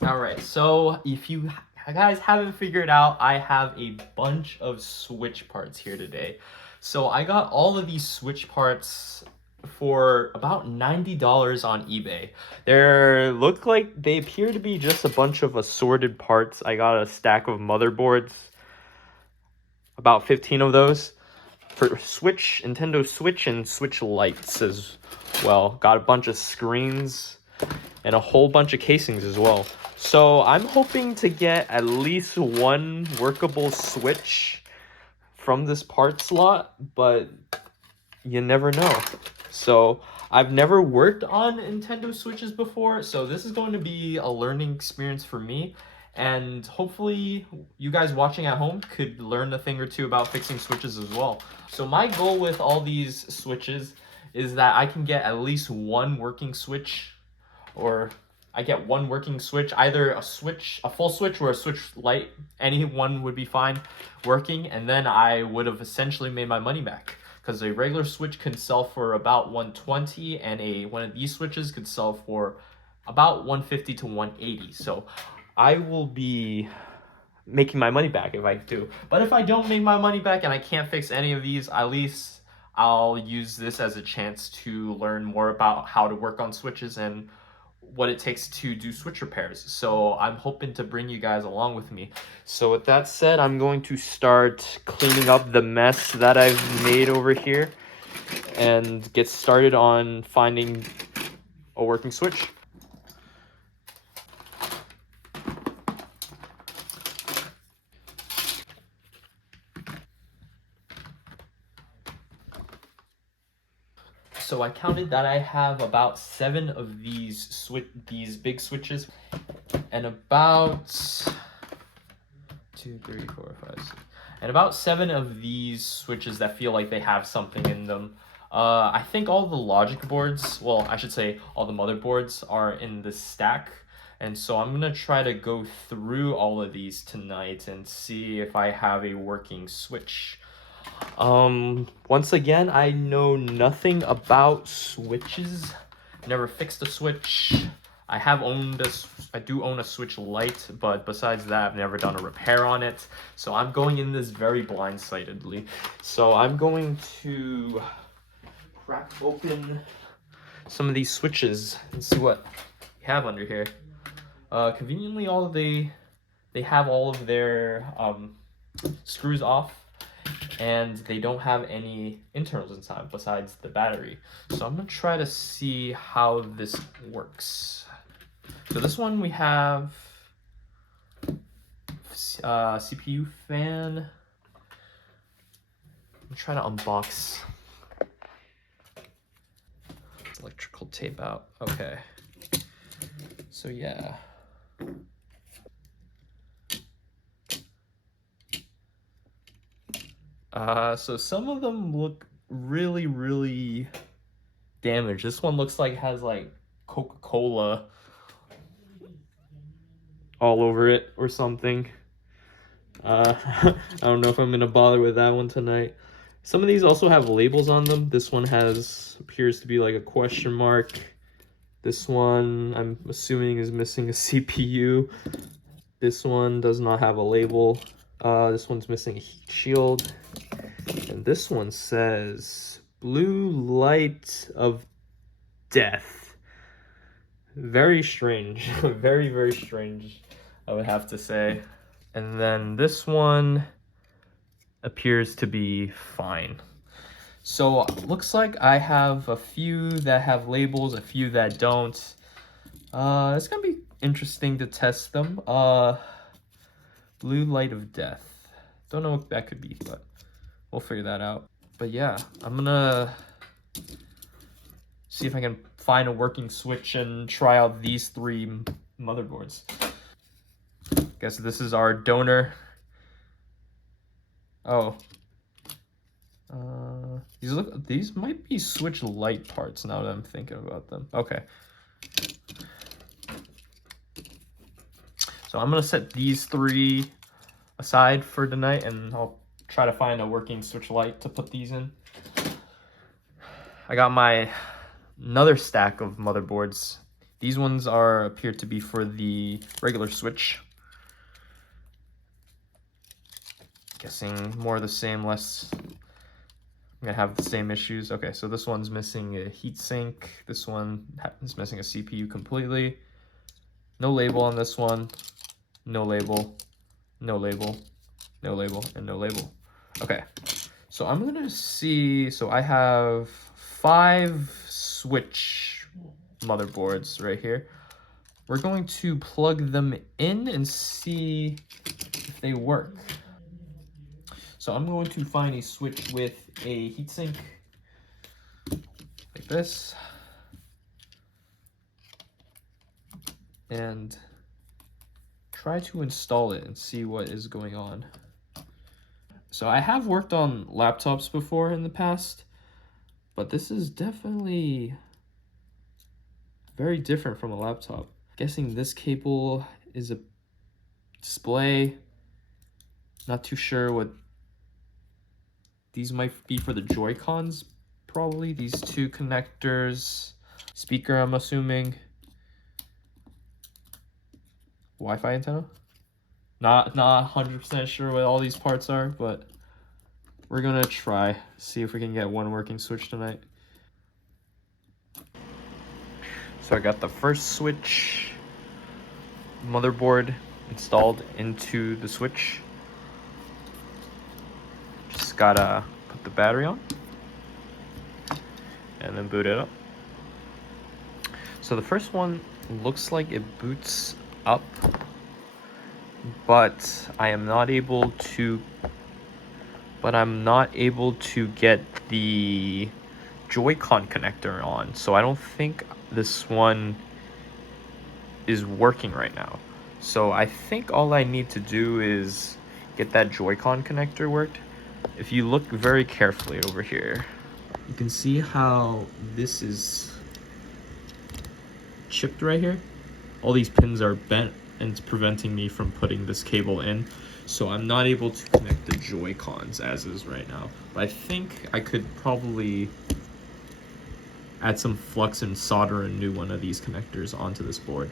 Alright, so if you guys haven't figured out, I have a bunch of Switch parts here today. So I got all of these Switch parts for about $90 on eBay. They appear to be just a bunch of assorted parts. I got a stack of motherboards, about 15 of those for Switch, Nintendo Switch, and Switch Lites as well. Got a bunch of screens and a whole bunch of casings as well. So I'm hoping to get at least one workable Switch from this part slot, but you never know. So I've never worked on Nintendo Switches before, so this is going to be a learning experience for me. And hopefully you guys watching at home could learn a thing or two about fixing Switches as well. So my goal with all these Switches is that I can get at least one working Switch, or I get one working Switch, either a full Switch or a Switch Lite. Any one would be fine working, and then I would have essentially made my money back. Because a regular Switch could sell for about $120, and one of these Switches could sell for about $150 to $180. So I will be making my money back if I do. But if I don't make my money back and I can't fix any of these, at least I'll use this as a chance to learn more about how to work on Switches and what it takes to do Switch repairs. So I'm hoping to bring you guys along with me. So with that said, I'm going to start cleaning up the mess that I've made over here and get started on finding a working Switch. So I counted that I have about 7 of these big switches, and about 2, 3, 4, 5, 6, and about 7 of these switches that feel like they have something in them. I think all the logic boards, well, I should say all the motherboards are in this stack. And so I'm gonna try to go through all of these tonight and see if I have a working Switch. Once again, I know nothing about Switches. Never fixed a Switch. I do own a Switch Lite, but besides that, I've never done a repair on it. So I'm going in this very blindsidedly. So I'm going to crack open some of these switches and see what we have under here. Conveniently, they have all of their screws off, and they don't have any internals inside besides the battery. So I'm gonna try to see how this works. So this one we have CPU fan. I'm trying to unbox. Electrical tape out. Okay. So yeah. So some of them look really, really damaged. This one looks like it has like Coca-Cola all over it or something. I don't know if I'm gonna bother with that one tonight. Some of these also have labels on them. This one appears to be like a question mark. This one, I'm assuming, is missing a CPU. This one does not have a label. This one's missing a heat shield. And this one says blue light of death. Very strange. Very, very strange, I would have to say. And then this one appears to be fine. So looks like I have a few that have labels, a few that don't. It's gonna be interesting to test them. Blue light of death. Don't know what that could be, but we'll figure that out. But yeah, I'm gonna see if I can find a working Switch and try out these 3 motherboards. Guess this is our donor. Oh. These might be Switch Lite parts now that I'm thinking about them. Okay. So I'm gonna set these 3 aside for tonight, and I'll try to find a working Switch Lite to put these in. I got my another stack of motherboards. These ones appear to be for the regular Switch. Guessing more of the same, less. I'm gonna have the same issues. Okay, so this one's missing a heatsink. This one is missing a CPU completely. No label on this one. No label. No label. No label. And no label. Okay, so I'm gonna see. So I have 5 Switch motherboards right here. We're going to plug them in and see if they work. So I'm going to find a Switch with a heatsink like this, and try to install it and see what is going on. So I have worked on laptops before in the past, but this is definitely very different from a laptop. Guessing this cable is a display. Not too sure what these might be for the Joy-Cons, probably. These 2 connectors. Speaker, I'm assuming. Wi-Fi antenna? Not 100% sure what all these parts are, but we're gonna try. See if we can get one working Switch tonight. So I got the first Switch motherboard installed into the Switch. Just gotta put the battery on and then boot it up. So the first one looks like it boots up, but I'm not able to get the Joy-Con connector on. So I don't think this one is working right now. So I think all I need to do is get that Joy-Con connector worked. If you look very carefully over here, you can see how this is chipped right here. All these pins are bent, and it's preventing me from putting this cable in. So I'm not able to connect the Joy-Cons as is right now. But I think I could probably add some flux and solder a new one of these connectors onto this board.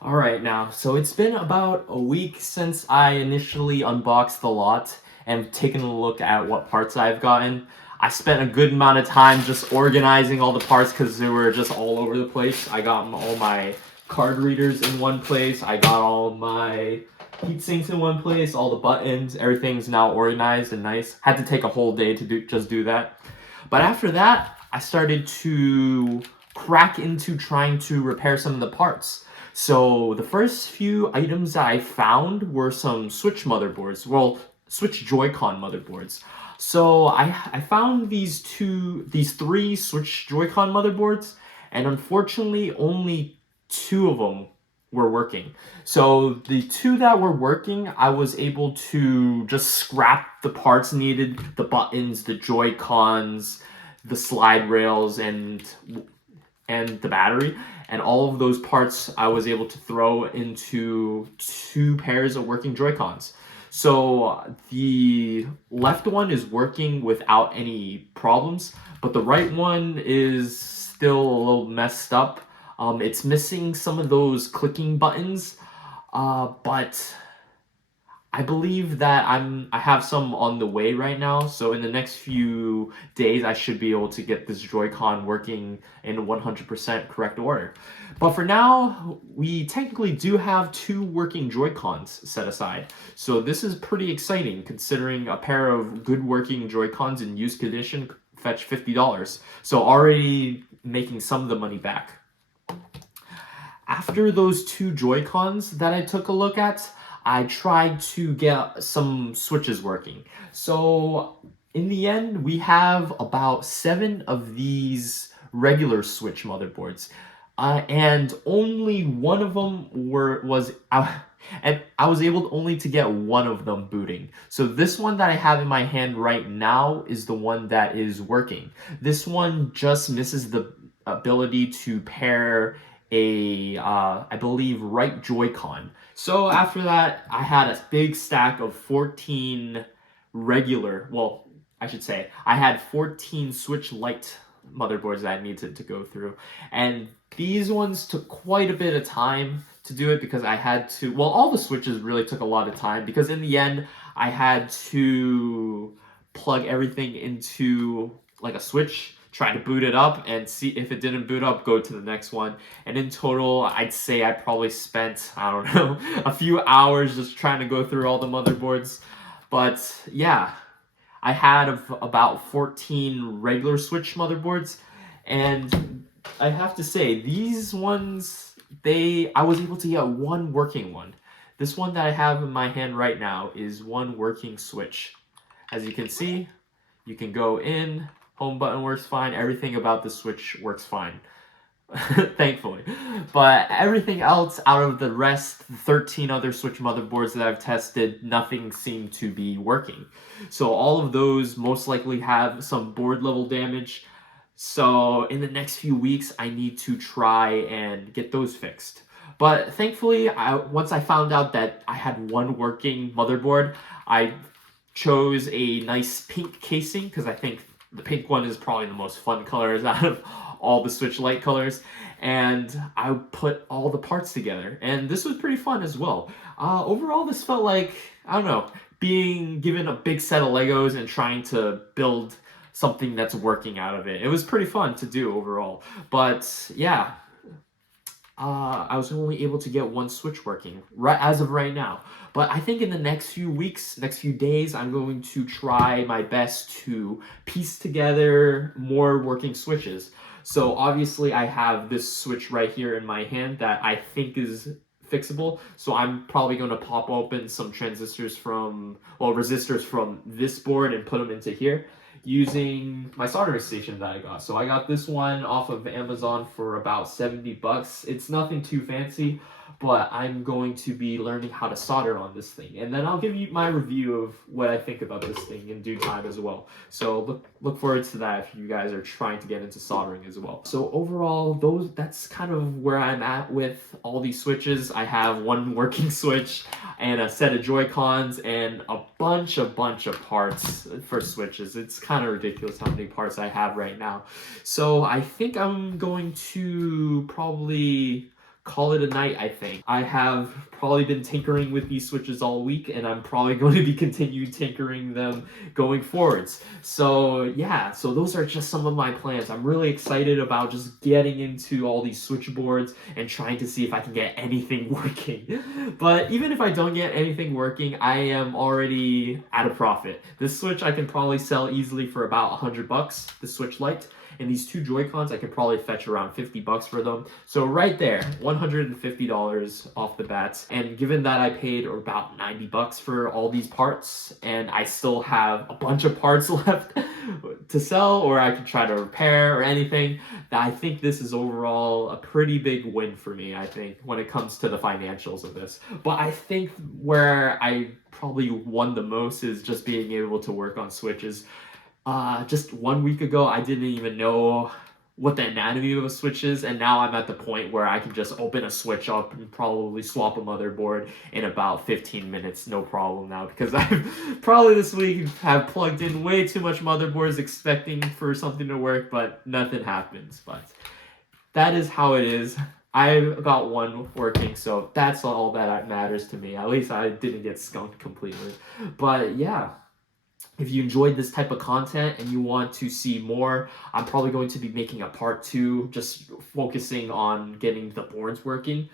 All right, now, so it's been about a week since I initially unboxed the lot and taken a look at what parts I've gotten. I spent a good amount of time just organizing all the parts because they were just all over the place. I got all my card readers in one place. I got all my heat sinks in one place, all the buttons, everything's now organized and nice. Had to take a whole day to do that. But after that, I started to crack into trying to repair some of the parts. So the first few items I found were some Switch motherboards. Well, Switch Joy-Con motherboards. So I found these 3 Switch Joy-Con motherboards, and unfortunately only 2 of them were working. So the 2 that were working, I was able to just scrap the parts needed, the buttons, the Joy-Cons, the slide rails, and the battery, and all of those parts I was able to throw into 2 pairs of working Joy-Cons. So the left one is working without any problems, but the right one is still a little messed up. It's missing some of those clicking buttons, but I believe that I have some on the way right now, so in the next few days I should be able to get this Joy-Con working in 100% correct order. But for now, we technically do have 2 working Joy-Cons set aside. So this is pretty exciting considering a pair of good working Joy-Cons in used condition fetch $50. So already making some of the money back. After those 2 Joy-Cons that I took a look at, I tried to get some switches working. So in the end, we have about 7 of these regular Switch motherboards. And only one of them and I was able only to get one of them booting. So this one that I have in my hand right now is the one that is working. This one just misses the ability to pair I believe, right Joy-Con. So after that, I had a big stack of 14 regular, well, I should say, I had 14 Switch Lite motherboards that I needed to go through. And these ones took quite a bit of time to do it because I had to, well, all the switches really took a lot of time because in the end, I had to plug everything into like a switch, try to boot it up and see if it didn't boot up, go to the next one. And in total, I'd say I probably spent, I don't know, a few hours just trying to go through all the motherboards. But yeah, I had about 14 regular Switch motherboards, and I have to say, these ones, I was able to get one working one. This one that I have in my hand right now is one working Switch. As you can see, you can go in, home button works fine, everything about the Switch works fine. Thankfully. But everything else out of the rest, 13 other Switch motherboards that I've tested, nothing seemed to be working. So all of those most likely have some board level damage. So in the next few weeks, I need to try and get those fixed. But thankfully, once I found out that I had one working motherboard, I chose a nice pink casing because I think the pink one is probably the most fun colors out of all the Switch Lite colors, and I put all the parts together, and this was pretty fun as well. Overall, this felt like, I don't know, being given a big set of Legos and trying to build something that's working out of it. It was pretty fun to do overall, but yeah, I was only able to get one Switch working right as of right now. But I think in the next few weeks, next few days, I'm going to try my best to piece together more working Switches. So obviously I have this Switch right here in my hand that I think is fixable. So I'm probably going to pop open some resistors from this board and put them into here using my soldering station that I got. So I got this one off of Amazon for about 70 bucks. It's nothing too fancy, but I'm going to be learning how to solder on this thing. And then I'll give you my review of what I think about this thing in due time as well. So look forward to that if you guys are trying to get into soldering as well. So overall, that's kind of where I'm at with all these switches. I have one working switch and a set of Joy-Cons and a bunch of parts for switches. It's kind of ridiculous how many parts I have right now. So I think I'm going to probably call it a night, I think. I have probably been tinkering with these switches all week, and I'm probably going to be continuing tinkering them going forwards. So yeah, so those are just some of my plans. I'm really excited about just getting into all these switchboards and trying to see if I can get anything working. But even if I don't get anything working, I am already at a profit. This Switch I can probably sell easily for about 100 bucks, the Switch Lite. And these two Joy-Cons, I could probably fetch around 50 bucks for them. So right there, $150 off the bat. And given that I paid about 90 bucks for all these parts, and I still have a bunch of parts left to sell, or I could try to repair or anything, I think this is overall a pretty big win for me, I think, when it comes to the financials of this. But I think where I probably won the most is just being able to work on switches. Just 1 week ago, I didn't even know what the anatomy of a switch is, and now I'm at the point where I can just open a switch up and probably swap a motherboard in about 15 minutes, no problem now, because I've probably this week have plugged in way too much motherboards expecting for something to work, but nothing happens. But that is how it is. I got one working, so that's all that matters to me. At least I didn't get skunked completely. But yeah. If you enjoyed this type of content and you want to see more, I'm probably going to be making a part 2, just focusing on getting the boards working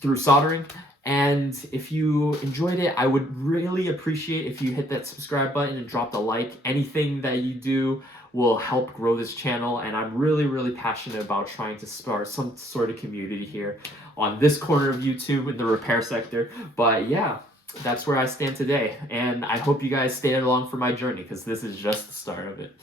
through soldering. And if you enjoyed it, I would really appreciate if you hit that subscribe button and drop a like. Anything that you do will help grow this channel, and I'm really passionate about trying to start some sort of community here on this corner of YouTube in the repair sector. But yeah, that's where I stand today, and I hope you guys stay along for my journey because this is just the start of it.